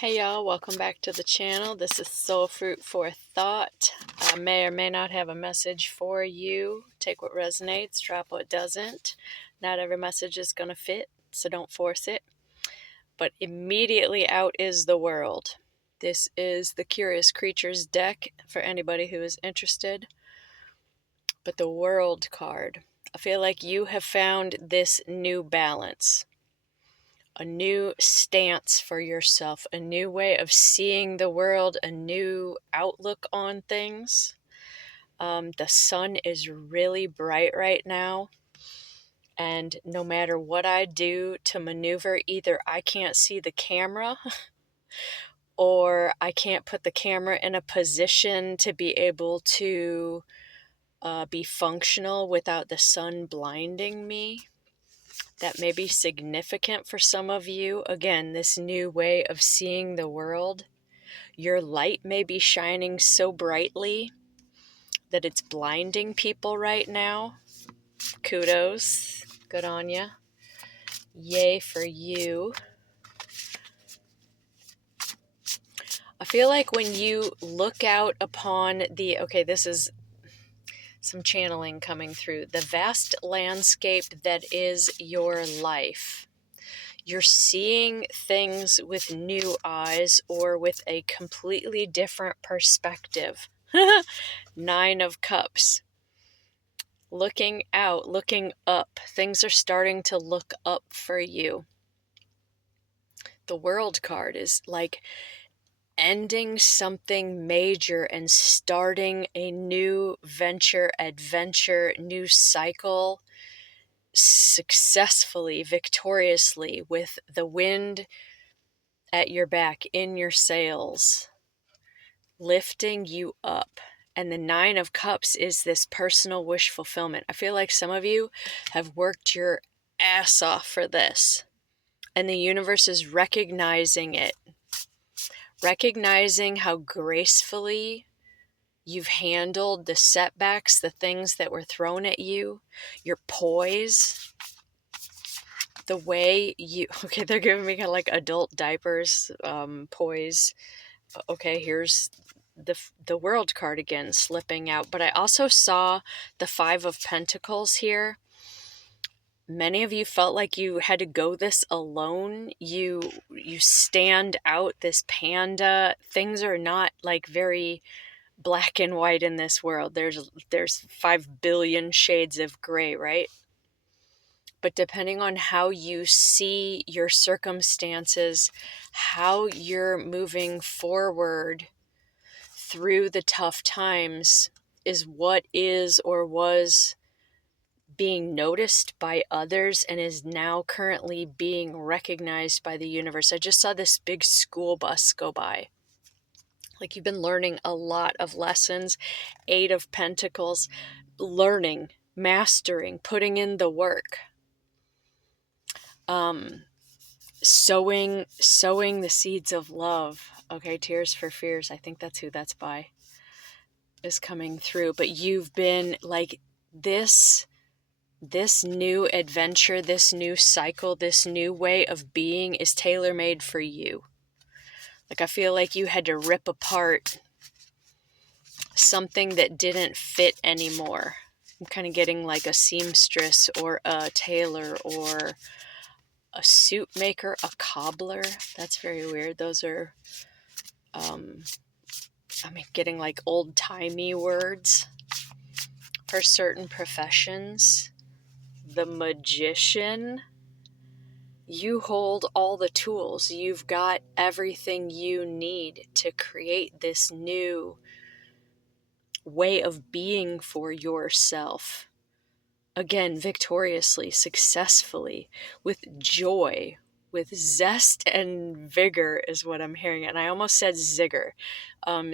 Hey y'all, welcome back to the channel. This is Soul Fruit for Thought. I may or may not have a message for you. Take what resonates, drop what doesn't. Not every message is going to fit, so don't force it. But immediately out is the world. This is the Curious Creatures deck for anybody who is interested. But the World card. I feel like you have found this new balance. A new stance for yourself, a new way of seeing the world, a new outlook on things. The sun is really bright right now, and no matter what I do to maneuver, either I can't see the camera or I can't put the camera in a position to be able to be functional without the sun blinding me. That may be significant for some of you. Again, this new way of seeing the world. Your light may be shining so brightly that it's blinding people right now. Kudos. Good on ya. Yay for you. I feel like when you look out upon this is some channeling coming through, the vast landscape that is your life. You're seeing things with new eyes or with a completely different perspective. 9 of Cups. Looking out, looking up. Things are starting to look up for you. The World card is like ending something major and starting a new venture, adventure, new cycle successfully, victoriously, with the wind at your back, in your sails, lifting you up. And the 9 of Cups is this personal wish fulfillment. I feel like some of you have worked your ass off for this, and the universe is recognizing it, recognizing how gracefully you've handled the setbacks, the things that were thrown at you, your poise, the way you, they're giving me kind of like adult diapers, poise. Okay, here's the World card again slipping out. But I also saw the 5 of Pentacles here. Many of you felt like you had to go this alone. You stand out, this panda. Things are not like very black and white in this world. There's 5 billion shades of gray, right? But depending on how you see your circumstances, how you're moving forward through the tough times is what is or was being noticed by others and is now currently being recognized by the universe. I just saw this big school bus go by. Like you've been learning a lot of lessons. 8 of Pentacles, learning, mastering, putting in the work. Sowing the seeds of love. Okay, Tears for Fears. I think that's who that's by. Is coming through. But you've been like this new adventure, this new cycle, this new way of being is tailor-made for you. Like I feel like you had to rip apart something that didn't fit anymore. I'm kind of getting like a seamstress or a tailor or a suit maker, a cobbler. That's very weird. Those are, getting like old-timey words for certain professions. The Magician. You hold all the tools. You've got everything you need to create this new way of being for yourself. Again, victoriously, successfully, with joy, with zest and vigor is what I'm hearing. And I almost said Zigger.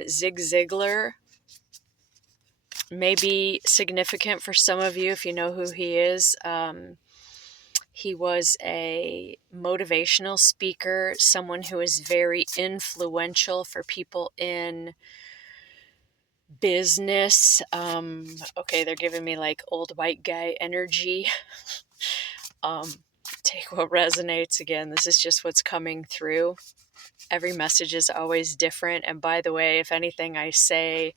Zig Ziglar may be significant for some of you if you know who he is. He was a motivational speaker, someone who is very influential for people in business. They're giving me like old white guy energy. take what resonates. Again, this is just what's coming through. Every message is always different. And by the way, if anything I say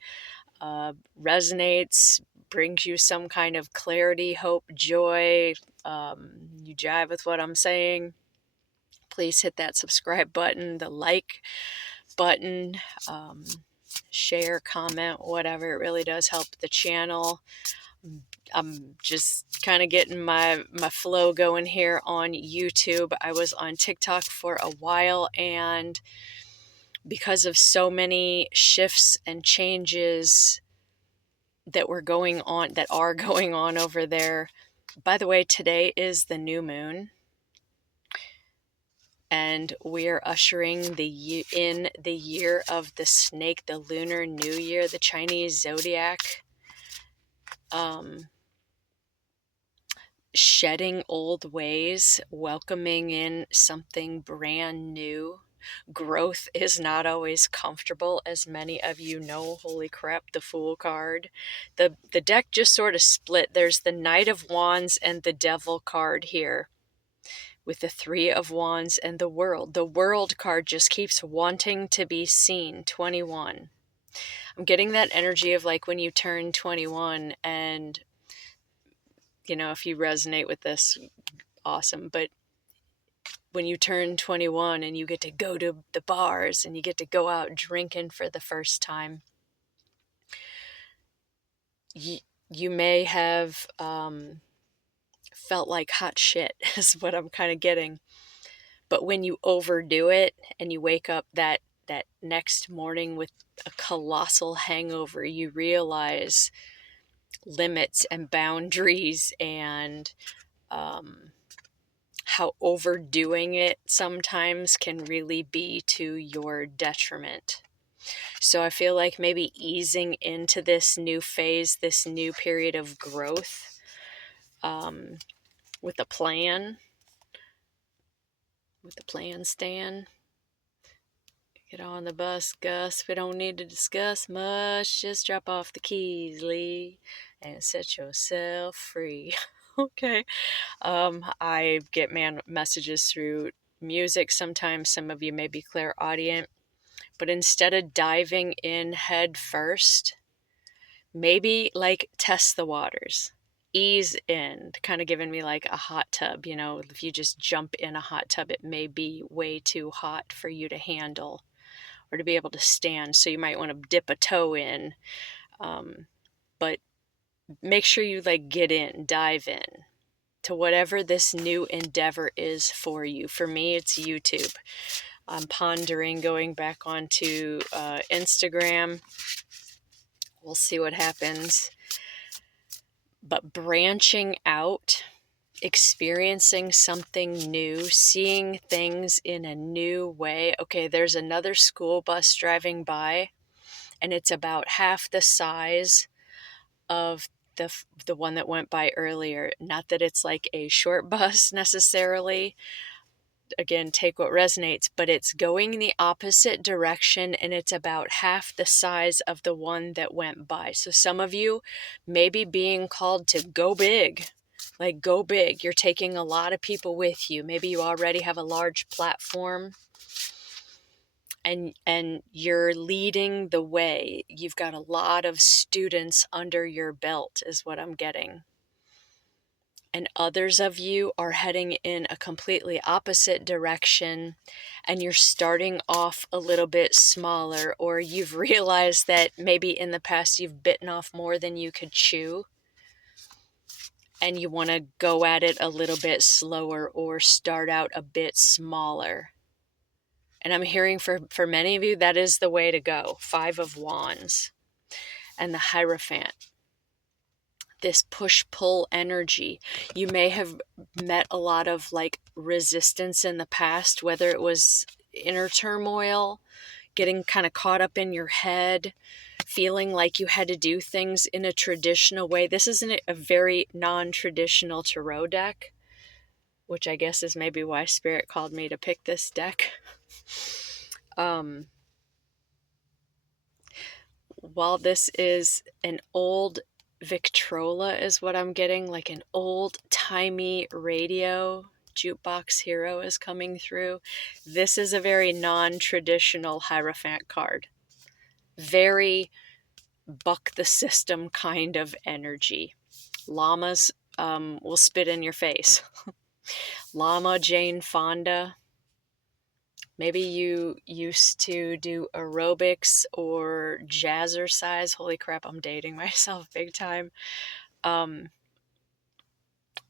resonates, brings you some kind of clarity, hope, joy, you jive with what I'm saying, please hit that subscribe button, the like button, share, comment, whatever. It really does help the channel. I'm just kind of getting my flow going here on YouTube. I was on TikTok for a while, and because of so many shifts and changes that are going on over there. By the way, today is the new moon, and we are ushering in the year of the snake, the Lunar New Year, the Chinese zodiac. Shedding old ways, welcoming in something brand new. Growth is not always comfortable, as many of you know. Holy crap, the Fool card. The deck just sort of split. There's the Knight of Wands and the Devil card here, with the Three of Wands and the World. The World card just keeps wanting to be seen. 21. I'm getting that energy of like when you turn 21, and you know, if you resonate with this, awesome. But when you turn 21 and you get to go to the bars and you get to go out drinking for the first time, you may have felt like hot shit, is what I'm kind of getting. But when you overdo it and you wake up that next morning with a colossal hangover, you realize limits and boundaries, and how overdoing it sometimes can really be to your detriment. So I feel like maybe easing into this new phase, this new period of growth, with a plan, Stan. Get on the bus, Gus. We don't need to discuss much. Just drop off the keys, Lee, and set yourself free. Okay. I get messages through music sometimes. Some of you may be clairaudient. But instead of diving in head first, maybe like test the waters. Ease in, kind of giving me like a hot tub. You know, if you just jump in a hot tub, it may be way too hot for you to handle or to be able to stand. So you might want to dip a toe in. But make sure you like get in, dive in to whatever this new endeavor is for you. For me, it's YouTube. I'm pondering going back onto Instagram. We'll see what happens. But branching out, experiencing something new, seeing things in a new way. Okay, there's another school bus driving by, and it's about half the size of the one that went by earlier. Not that it's like a short bus necessarily. Again, take what resonates, but it's going the opposite direction, and it's about half the size of the one that went by. So some of you may be being called to go big. Like, go big. You're taking a lot of people with you. Maybe you already have a large platform, and you're leading the way. You've got a lot of students under your belt, is what I'm getting. And others of you are heading in a completely opposite direction, and you're starting off a little bit smaller, or you've realized that maybe in the past you've bitten off more than you could chew, and you want to go at it a little bit slower or start out a bit smaller. And I'm hearing for many of you, that is the way to go. 5 of Wands and the Hierophant. This push-pull energy. You may have met a lot of like resistance in the past, whether it was inner turmoil, getting kind of caught up in your head, feeling like you had to do things in a traditional way. This isn't a very non-traditional tarot deck, which I guess is maybe why Spirit called me to pick this deck. While this is an old Victrola, is what I'm getting, like an old-timey radio jukebox hero is coming through. This is a very non-traditional Hierophant card. Very buck the system kind of energy. Llamas will spit in your face. Llama, Jane Fonda. Maybe you used to do aerobics or jazzercise. Holy crap, I'm dating myself big time.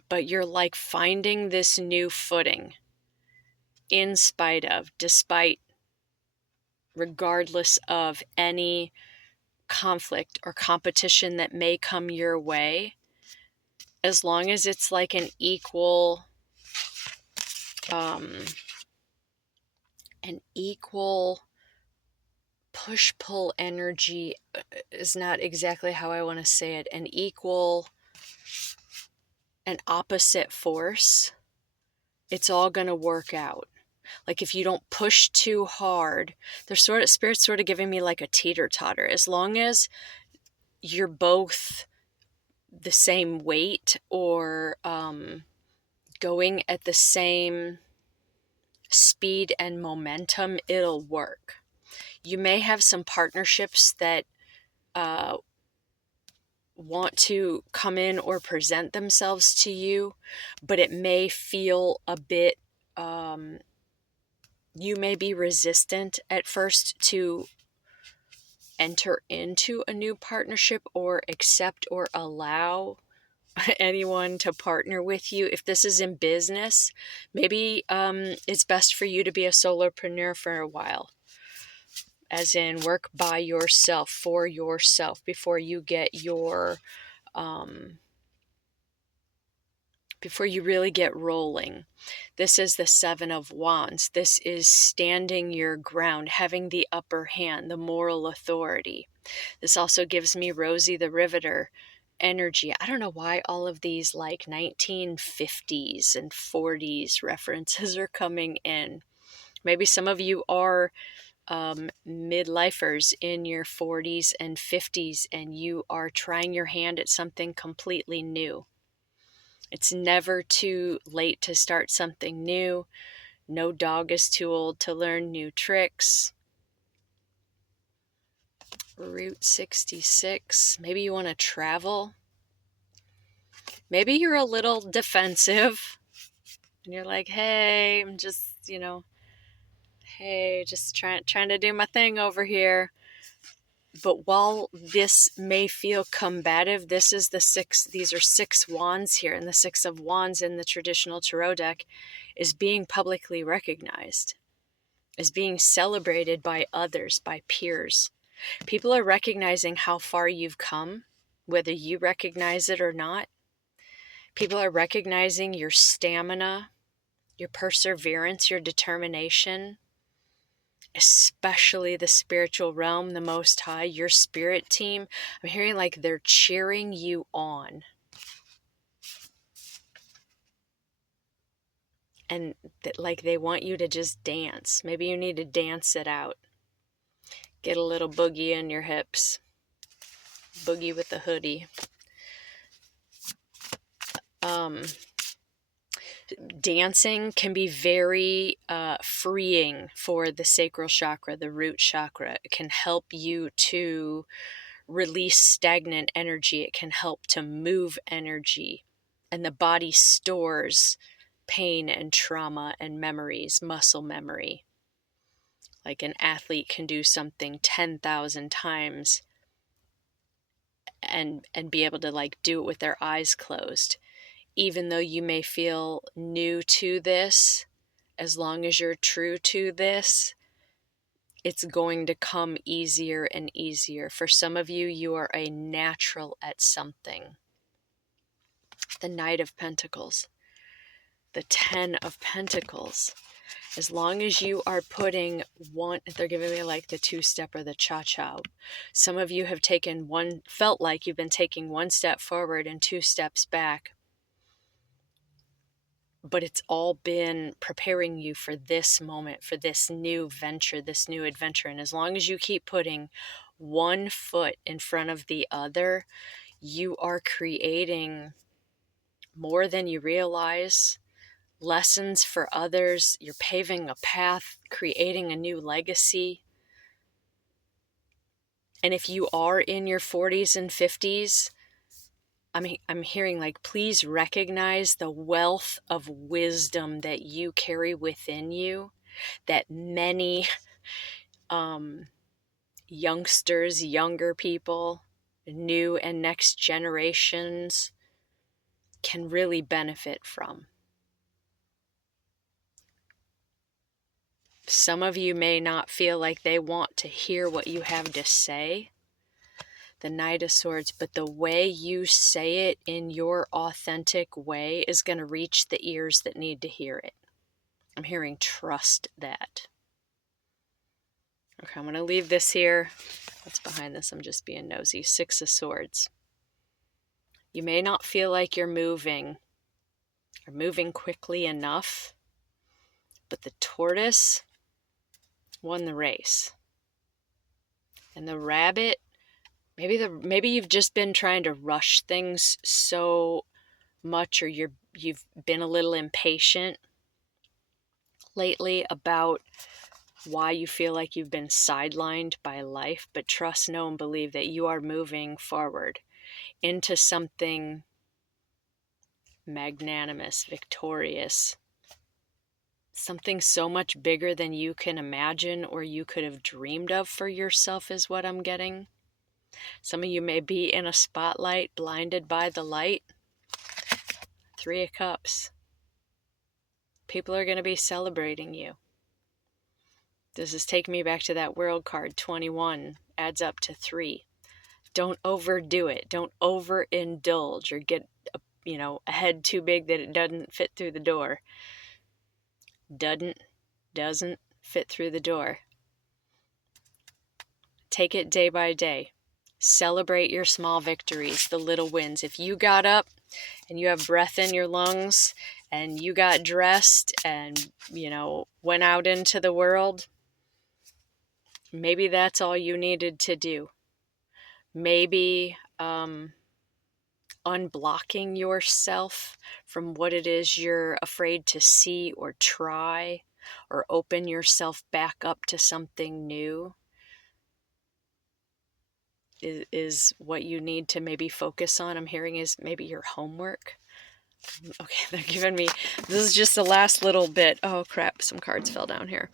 But you're like finding this new footing in spite of, despite, regardless of any conflict or competition that may come your way, as long as it's like an equal push-pull energy is not exactly how I want to say it. An opposite force. It's all going to work out. Like if you don't push too hard, Spirit's sort of giving me like a teeter-totter. As long as you're both the same weight or going at the same speed and momentum, it'll work. You may have some partnerships that want to come in or present themselves to you, but it may feel a bit, you may be resistant at first to enter into a new partnership or accept or allow anyone to partner with you. If this is in business, maybe it's best for you to be a solopreneur for a while, as in work by yourself, for yourself, before you get your before you really get rolling. This is the Seven of Wands. This is standing your ground, having the upper hand, the moral authority. This also gives me Rosie the Riveter energy. I don't know why all of these like 1950s and 40s references are coming in. Maybe some of you are midlifers in your 40s and 50s and you are trying your hand at something completely new. It's never too late to start something new. No dog is too old to learn new tricks. Route 66. Maybe you want to travel. Maybe you're a little defensive. And you're like, hey, I'm just, just trying to do my thing over here. But while this may feel combative, these are 6 wands here, and the 6 of wands in the traditional tarot deck is being publicly recognized, is being celebrated by others, by peers. People are recognizing how far you've come, whether you recognize it or not. People are recognizing your stamina, your perseverance, your determination, especially the spiritual realm, the Most High, your spirit team. I'm hearing like they're cheering you on. And that like they want you to just dance. Maybe you need to dance it out. Get a little boogie in your hips. Boogie with the hoodie. Dancing can be very freeing for the sacral chakra, the root chakra. It can help you to release stagnant energy. It can help to move energy. And the body stores pain and trauma and memories, muscle memory. Like an athlete can do something 10,000 times and be able to like do it with their eyes closed. Even though you may feel new to this, as long as you're true to this, it's going to come easier and easier. For some of you, you are a natural at something. The Knight of Pentacles, the 10 of Pentacles. As long as you are putting one, they're giving me like the 2-step or the cha-cha. Some of you have felt like you've been taking 1 step forward and 2 steps back. But it's all been preparing you for this moment, for this new venture, this new adventure. And as long as you keep putting 1 foot in front of the other, you are creating more than you realize, lessons for others. You're paving a path, creating a new legacy. And if you are in your 40s and 50s, I'm hearing like, please recognize the wealth of wisdom that you carry within you, that many youngsters, younger people, new and next generations can really benefit from. Some of you may not feel like they want to hear what you have to say, the Knight of Swords, but the way you say it in your authentic way is going to reach the ears that need to hear it. I'm hearing trust that. Okay, I'm going to leave this here. What's behind this? I'm just being nosy. Six of Swords. You may not feel like you're moving or moving quickly enough, but the tortoise won the race. And the rabbit, maybe you've just been trying to rush things so much, or you've been a little impatient lately about why you feel like you've been sidelined by life. But trust, know, and believe that you are moving forward into something magnanimous, victorious, something so much bigger than you can imagine or you could have dreamed of for yourself is what I'm getting. Some of you may be in a spotlight, blinded by the light. Three of Cups. People are going to be celebrating you. This is taking me back to that world card. 21 adds up to 3. Don't overdo it. Don't overindulge or get a head too big that it doesn't fit through the door. Doesn't fit through the door. Take it day by day. Celebrate your small victories, the little wins. If you got up and you have breath in your lungs and you got dressed and, went out into the world, maybe that's all you needed to do. Maybe unblocking yourself from what it is you're afraid to see or try, or open yourself back up to something new is what you need to maybe focus on. I'm hearing is maybe your homework. Okay, they're giving me, this is just the last little bit. Oh crap, some cards fell down here.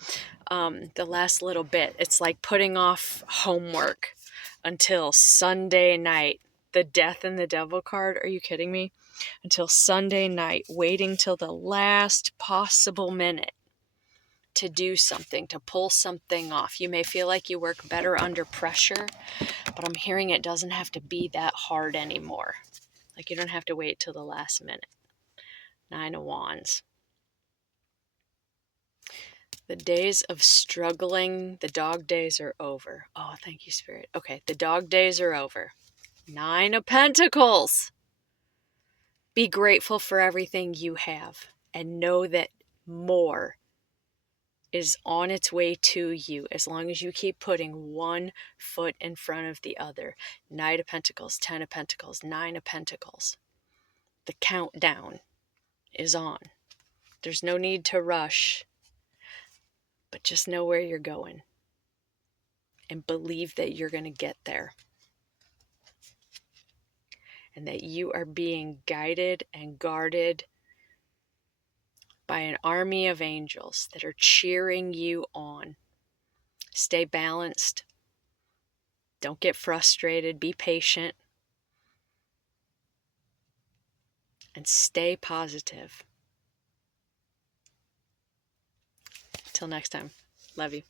The last little bit. It's like putting off homework until Sunday night. The Death and the Devil card, are you kidding me? Until Sunday night, waiting till the last possible minute to do something, to pull something off. You may feel like you work better under pressure, but I'm hearing it doesn't have to be that hard anymore. Like you don't have to wait till the last minute. 9 of Wands. The days of struggling, the dog days are over. Oh, thank you, Spirit. Okay, the dog days are over. 9 of Pentacles. Be grateful for everything you have and know that more is on its way to you as long as you keep putting one foot in front of the other. Knight of Pentacles, 10 of Pentacles, 9 of Pentacles. The countdown is on. There's no need to rush, but just know where you're going and believe that you're going to get there and that you are being guided and guarded by an army of angels that are cheering you on. Stay balanced. Don't get frustrated. Be patient. And stay positive. Till next time. Love you.